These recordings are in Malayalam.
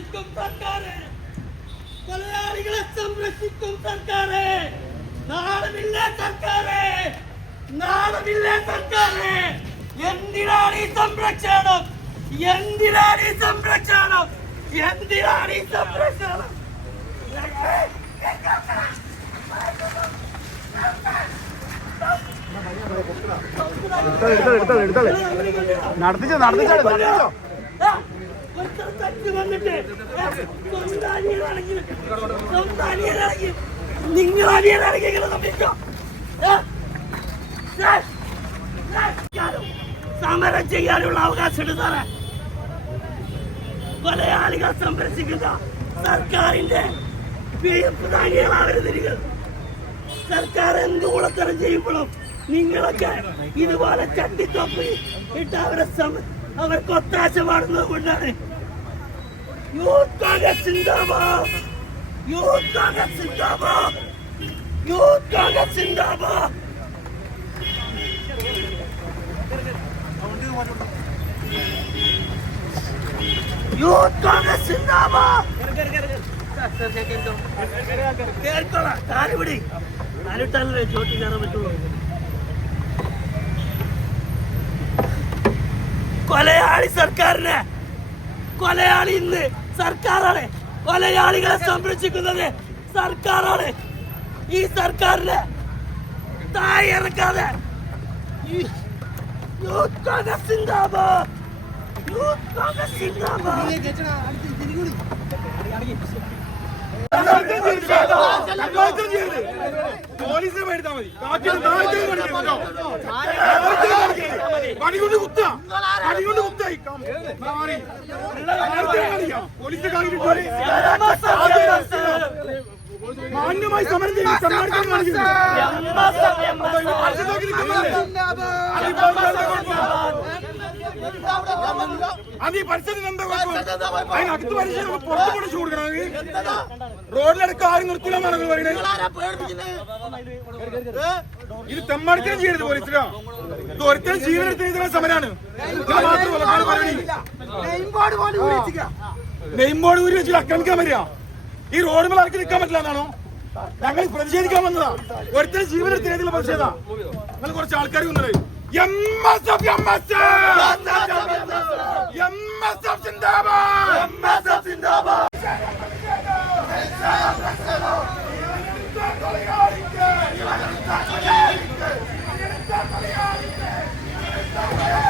സംരക്ഷിക്കും സർക്കാരെ. കൊലയാളികളെ സംരക്ഷിക്കും സർക്കാരെ. നാളമില്ല സർക്കാരെ. നാളമില്ല സർക്കാരെ. എന്തിനാണ് ഈ സംരക്ഷണം? എന്തിനാണ് ഈ സംരക്ഷണം? എന്തിനാണ് ഈ സംരക്ഷണം? എടുത്തോ എടുത്തോ എടുത്തോ നടത്തിച്ചോ നടത്തിച്ചോ നടത്തിച്ചോ. ആ, വന്നിട്ട് സ്വന്തം അനിയനാണെങ്കിൽ സ്വന്തം അനിയനാണെങ്കിൽ നിങ്ങൾ അനിയനാണെങ്കിൽ ഇങ്ങനെ ഞാനും സമരം ചെയ്യാനുള്ള അവകാശമുണ്ട് സാറേ. കൊലയാളികൾ സംരക്ഷിക്കുന്ന സർക്കാരിന്റെ അനിയനാവരുത് നിങ്ങൾ. സർക്കാർ എന്ത് കൂടത്തരം ചെയ്യുമ്പോഴും നിങ്ങളൊക്കെ ഇതുപോലെ ചട്ടിത്തൊപ്പി ഇട്ട് അവരെ അവർക്ക് ഒത്താശ പാടുന്നത് കൊണ്ടാണ്. യൂത്ത് കോൺഗ്രസ് സിന്ദാബാദ് യൂത്ത് കോൺഗ്രസ് സിന്ദാബാദ് യൂത്ത് കോൺഗ്രസ് സിന്ദാബാദ് യൂത്ത് കോൺഗ്രസ് സിന്ദാബാദ് കൊലയാളി സർക്കാരിനെ കൊലയാളി ഇന്ന് സർക്കാരാണ്. കൊലയാളികളെ സംരക്ഷിക്കുന്നത് സർക്കാരാണ്. ഈ സർക്കാരിനെ താഴെ ഇറക്കാതെ യൂത്ത് കോൺഗ്രസ് സിന്ദാബാദ് യൂത്ത് കോൺഗ്രസ് സിന്ദാബാദ്. പോലീസിനെ മേടിച്ചാൽ മതി കാണിക്കരുത്. കുത്ത പണി കൊണ്ട് കുത്ത ഈ കം- മാറി. കാണിക്കാം. പോലീസിനെ കാണിക്കരുത്. മാന്യമായി സമരം ചെയ്യും സമ്മാനിക്കാൻ കാണിക്കരുത്. അടുത്ത നോക്കി നിൽക്കുന്നില്ലേ? അത് ഈ പരിസരത്തിന് എന്താ കുഴപ്പം? അതിനകത്ത് പരിസരം പുറത്ത് പൊടിച്ചു കൊടുക്കണം. റോഡിലടക്കം ആരും നിർത്തില്ലെന്നാണ് നിങ്ങൾ പറയുന്നത്. ഇത് തെമ്മടിക്കാൻ ചെയ്യരുത് പോലീസിലോ ഇത് ഒരിക്കലും ജീവനെടുത്തിന് സമരാണ്. നെയിം ബോർഡ് ഊരി വെച്ചിട്ട് ആക്രമിക്കാൻ വരിക ഈ റോഡ് മേലെ ഇറക്കി നിൽക്കാൻ പറ്റില്ല എന്നാണോ? ഞങ്ങൾ പ്രതിഷേധിക്കാൻ വന്നതാ. ഒരിക്കലും ജീവനെടുത്തിനെതിരെ പ്രതിഷേധ. നിങ്ങൾ കുറച്ച് ആൾക്കാർ വന്നത് M S F M S M S F സിന്ദാബാദ് എം എസ് എഫ് സിന്ദാബാദ് ഇല്ല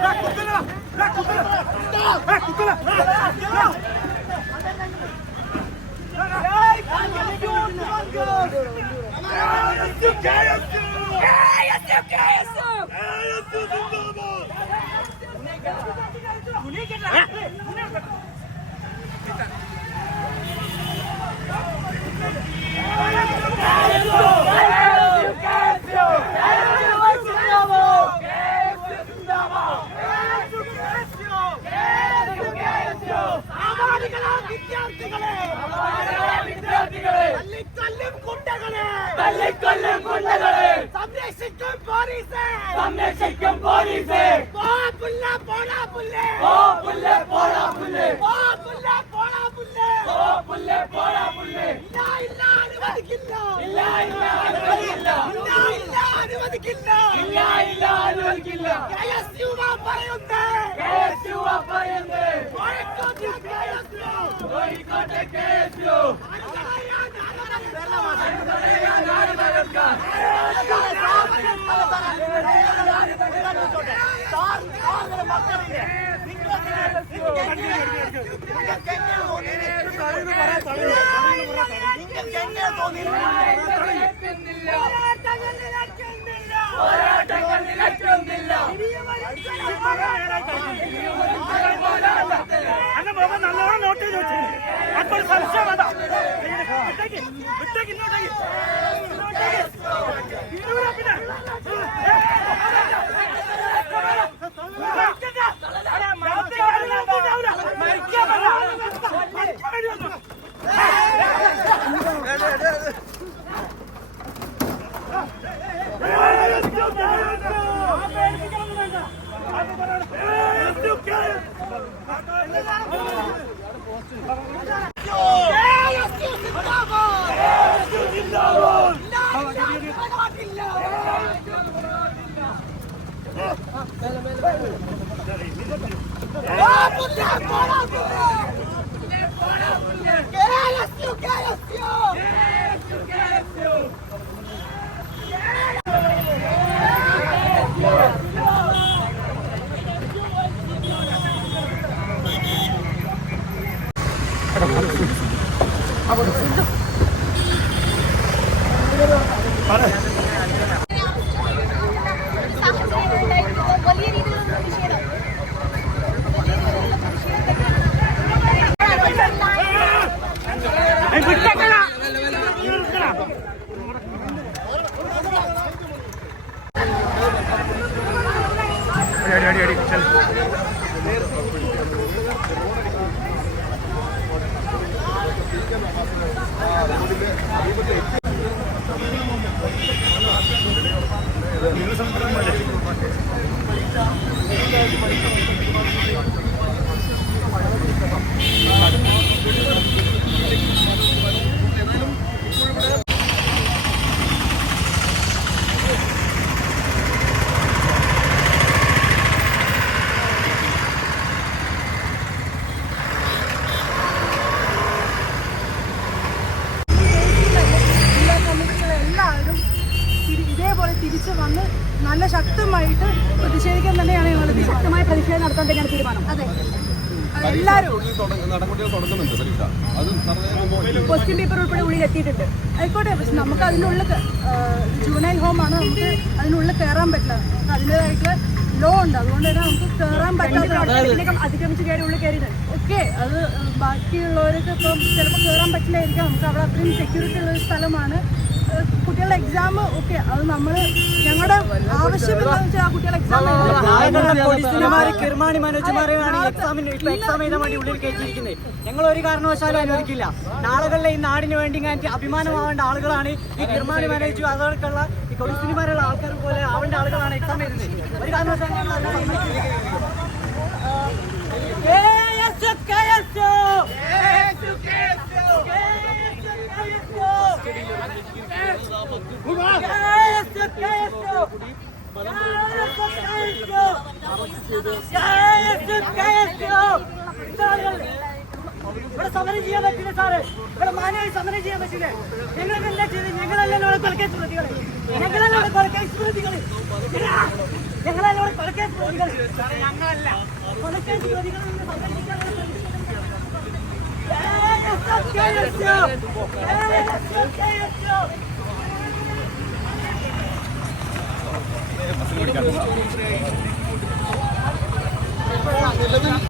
야, 구들아! isso? Que é isso? Que é isso? O Que é isso? É isso, Dinamo! É. പുല്ല പോടാ പുല്ലേ. ഓ പുല്ലേ പോടാ പുല്ലേ. പോ പുല്ല പോടാ പുല്ലേ. ഓ പുല്ലേ പോടാ പുല്ലേ. ഇല്ല ഇല്ല അനുവദിക്കില്ല. ഇല്ല ഇല്ല അനുവദിക്കില്ല. ഇല്ല ഇല്ല അനുവദിക്കില്ല. ഇല്ല ഇല്ല അനുവദിക്കില്ല. KSUവ പറയുന്നേ. കേസുവ പറയുന്നേ. കോഴിക്കോട്ടെ കേസു നാട് തകർക്കാൻ. നിലയ്ക്കുന്നില്ല അന്ന് നല്ലോണം നോട്ട് ചെയ്ത് വെച്ചു അപ്പോൾ സംശയം വിട്ടേക്ക് ഇങ്ങോട്ടേക്ക് ഇങ്ങോട്ടേക്ക്. Ah, puta, ಸಂಕ್ರಮಣ എല്ലാവരും നടപടികൾ തുടങ്ങുന്നുണ്ട് പരീക്ഷ അത് സർവേ ക്വസ്റ്റ്യൻ പേപ്പർ ഉൾപ്പെടെ ഉള്ളിൽ എത്തിയിട്ടുണ്ട് ആയിക്കോട്ടെ പക്ഷെ നമുക്ക് അതിനുള്ള ജൂനൈൽ ഹോമാണ് നമുക്ക് അതിനുള്ളിൽ കയറാൻ പറ്റില്ല. നമുക്ക് അതിന്റെതായിട്ടുള്ള ലോ ഉണ്ട്. അതുകൊണ്ട് തന്നെ നമുക്ക് കയറാൻ പറ്റാത്ത അതിക്രമിച്ച് കയറി ഉള്ളിൽ കയറി ഓക്കെ അത് ബാക്കിയുള്ളവർക്ക് ഇപ്പം ചിലപ്പോൾ കയറാൻ പറ്റില്ലായിരിക്കാം. നമുക്ക് അവിടെ അത്രയും സെക്യൂരിറ്റി ഉള്ള ഒരു സ്ഥലമാണ്. കുട്ടികളുടെ എക്സാം ഓക്കെ അത് നമ്മൾ ഞങ്ങളുടെ ആവശ്യം എന്താണെന്ന് വെച്ചാൽ ആ കുട്ടികളുടെ എക്സാം പോലീസുമാര് കിർമാണി മനോജുമാരെയാണ് എക്സാമിന് ഇപ്പൊ എക്സാം എഴുതാൻ വേണ്ടി ഉള്ളിൽ കയറ്റിയിരിക്കുന്നത് ഞങ്ങൾ ഒരു കാരണവശാലും അനുവദിക്കില്ല. നാളുകളിലെ ഈ നാടിന് വേണ്ടി ഞാൻ അഭിമാനമാവേണ്ട ആളുകളാണ് ഈ കിർമാണി മനോജു അവർക്കുള്ള ഈ കൊടിസിനിമാരുള്ള ആൾക്കാർ പോലെ ആവേണ്ട ആളുകളാണ് എക്സാം എഴുതുന്നത്. ഒരു കാരണവശാലും ഇവിടെ സമരം ചെയ്യാൻ പറ്റില്ല സാറ് ഇവിടെ മാനവി സമരം ചെയ്യാൻ പറ്റില്ല ഞങ്ങൾക്ക് എന്താ ചെയ്ത് ഞങ്ങളെല്ലാം ഇവിടെ കൊലക്കേസ് പ്രതികൾ ഞങ്ങളെല്ലാം ഇവിടെ കൊലക്കേസ് പ്രതികൾ ഞങ്ങളെല്ലാം ഇവിടെ കൊലക്കേസ് പ്രതികൾ ഞങ്ങളല്ല കൊലക്കേസ് പ്രതികൾ Kill yourself! Kill yourself! Kill yourself!